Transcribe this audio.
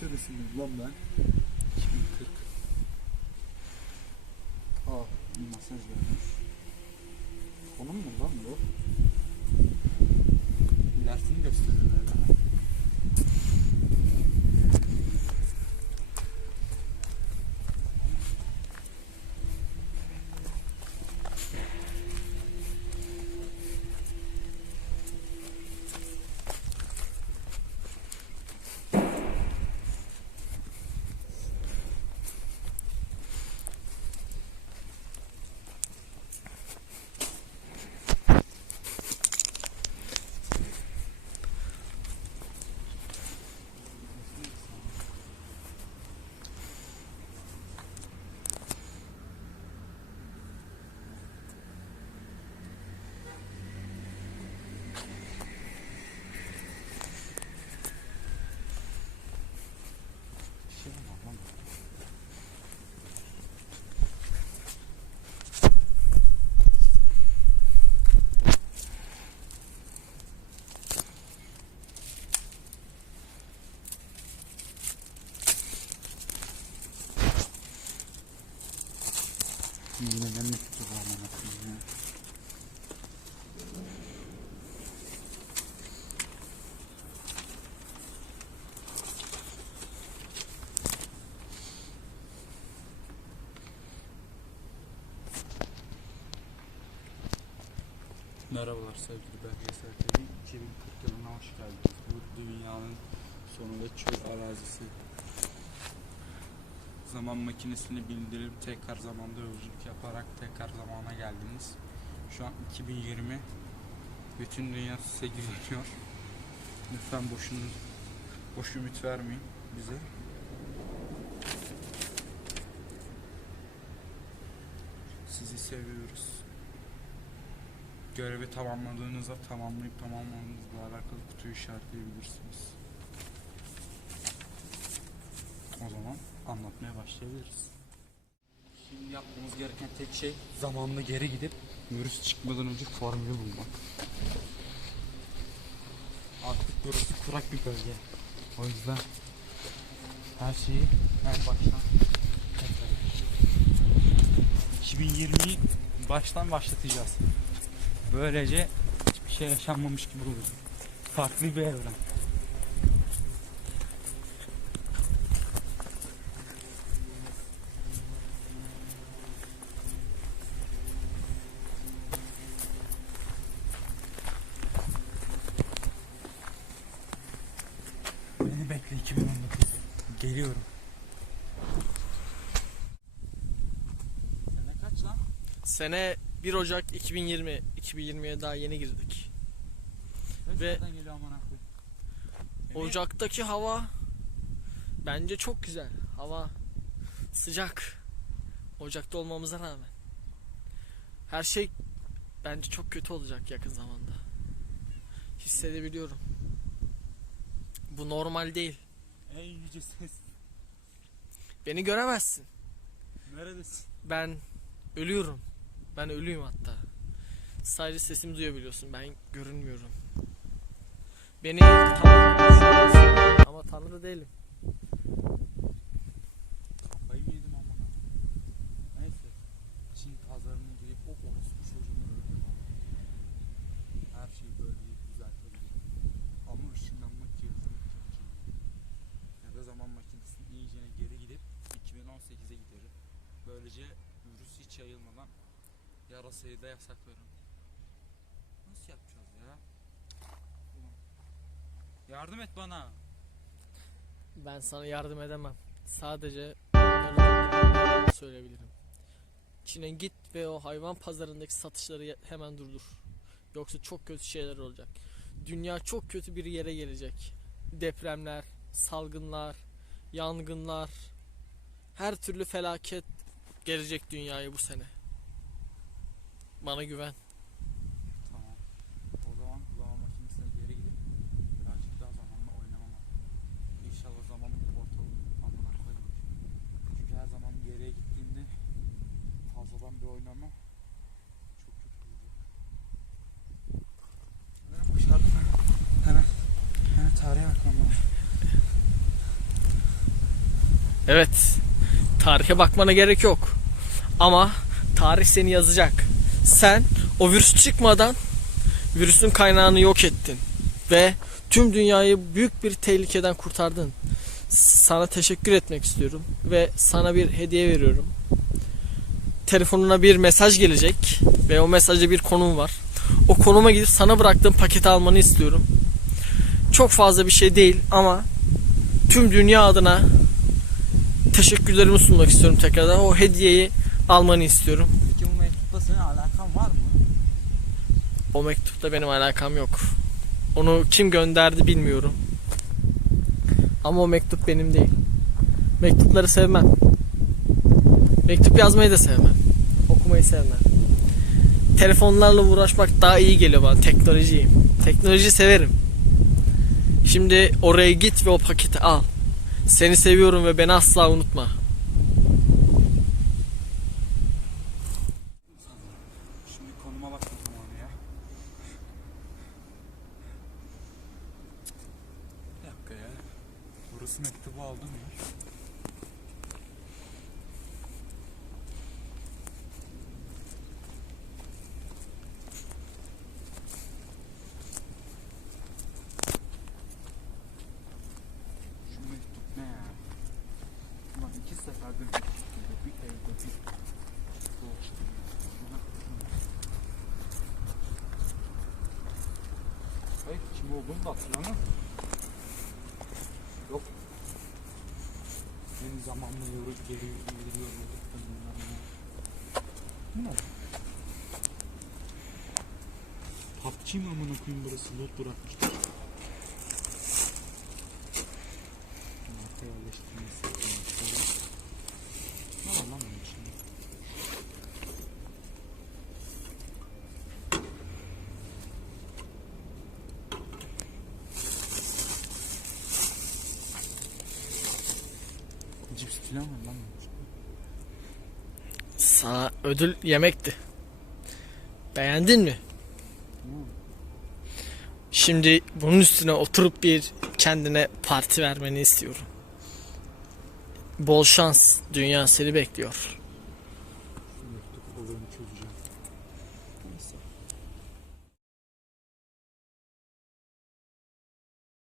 senesiyim lan ben? 2040. Aa bir mesaj gelmiş. Onun mu lan bu? İlerisini gösteriyor herhalde. Bir şey mi var lan? Yine ne mektubu var amına koyayım ya. Merhabalar sevgili belgesel TV. 2040 yılına hoş geldiniz. Bu dünyanın sonu ve çöl arazisi. Zaman makinesini bindirip tekrar zamanda yolculuk yaparak tekrar zamana geldiniz. Şu an 2020. Bütün dünya size güveniyor. Lütfen boşunu boş ümit vermeyin bize. Sizi seviyoruz. Görevi tamamladığınızda tamamlayıp tamamlamadığınızla alakalı kutuyu işaretleyebilirsiniz. O zaman anlatmaya başlayabiliriz. Şimdi yapmamız gereken tek şey zamanla geri gidip virüs çıkmadan önce formülü bulmak. Artık burası kurak bir bölge. O yüzden her şeyi en baştan tekrar 2020'yi baştan başlatacağız. Böylece hiçbir şey yaşanmamış gibi olacak. Farklı bir evren. Beni bekle 2019. Geliyorum. Sene kaç lan? Sene 1 Ocak 2020. 2020'ye daha yeni girdik. Ve-? Emir, Ocak'taki hava bence çok güzel. Hava sıcak. Ocak'ta olmamıza rağmen. Her şey bence çok kötü olacak yakın zamanda. Hissedebiliyorum. Bu normal değil. En yüce ses. Beni göremezsin. Neredesin? Ben ölüyorum. Ben ölüyüm hatta. Sadece sesimi duyabiliyorsun. Ben görünmüyorum. Beni tanrı. Ama tanrı değilim. Mı yedim koyayım? Neyse. Çin pazarına girip o orospu çocuğunu. Her şeyi böyle düzeltebilirim. Ama ışınlanmak cihazına ihtiyacım var. Ya da zaman makinesinin iyicene geri gidip 2018'e giderim. Böylece virüs hiç yayılmadan yarasayı da yasaklarım. Nasıl yapacağız ya? Yardım et bana. Ben sana yardım edemem. Sadece söyleyebilirim. Çin'e git ve o hayvan pazarındaki satışları hemen durdur. Yoksa çok kötü şeyler olacak. Dünya çok kötü bir yere gelecek. Depremler, salgınlar, yangınlar, her türlü felaket gelecek dünyaya bu sene. Bana güven. Tamam. O zaman zaman makinesine geri gidip birazcık daha zamanla oynamam lazım. İnşallah zaman portalı amına koyayım. Çünkü her zaman geriye gittiğimde fazladan bir oynama çok kötü olacak. Sanırım başardım. Hemen, hemen tarihe bakmam lazım. Evet. Tarihe bakmana gerek yok. Ama tarih seni yazacak. Sen o virüs çıkmadan virüsün kaynağını yok ettin ve tüm dünyayı büyük bir tehlikeden kurtardın. Sana teşekkür etmek istiyorum ve sana bir hediye veriyorum. Telefonuna bir mesaj gelecek ve o mesajda bir konum var. O konuma gidip sana bıraktığım paketi almanı istiyorum. Çok fazla bir şey değil ama tüm dünya adına teşekkürlerimi sunmak istiyorum tekrardan. O hediyeyi almanı istiyorum. Peki bu mektupla senin alakan var mı? O mektupta benim alakam yok. Onu kim gönderdi bilmiyorum. Ama o mektup benim değil. Mektupları sevmem. Mektup yazmayı da sevmem. Okumayı sevmem. Telefonlarla uğraşmak daha iyi geliyor bana. Teknolojiyim. Teknoloji severim. Şimdi oraya git ve o paketi al. Seni seviyorum ve beni asla unutma. Şimdi konuma bakma zamanı ya. Bir dakika ya. Burası mektubu aldı mı? Şu mektup ne ya? Ulan iki seferdir mektup geliyor. Bir evde bir soğuk. Hayır kim olduğunu da hatırlamam. Yok. Benim zamanla yoru geri geliyor. Bu ne? PUBG mi amına koyayım burası loot bırakmışlar. Marka yerleştirmesi. Ne var lan bunun içinde? Falan var lan. Sana ödül yemekti. Beğendin mi? Şimdi bunun üstüne oturup bir kendine parti vermeni istiyorum. Bol şans. Dünya seni bekliyor.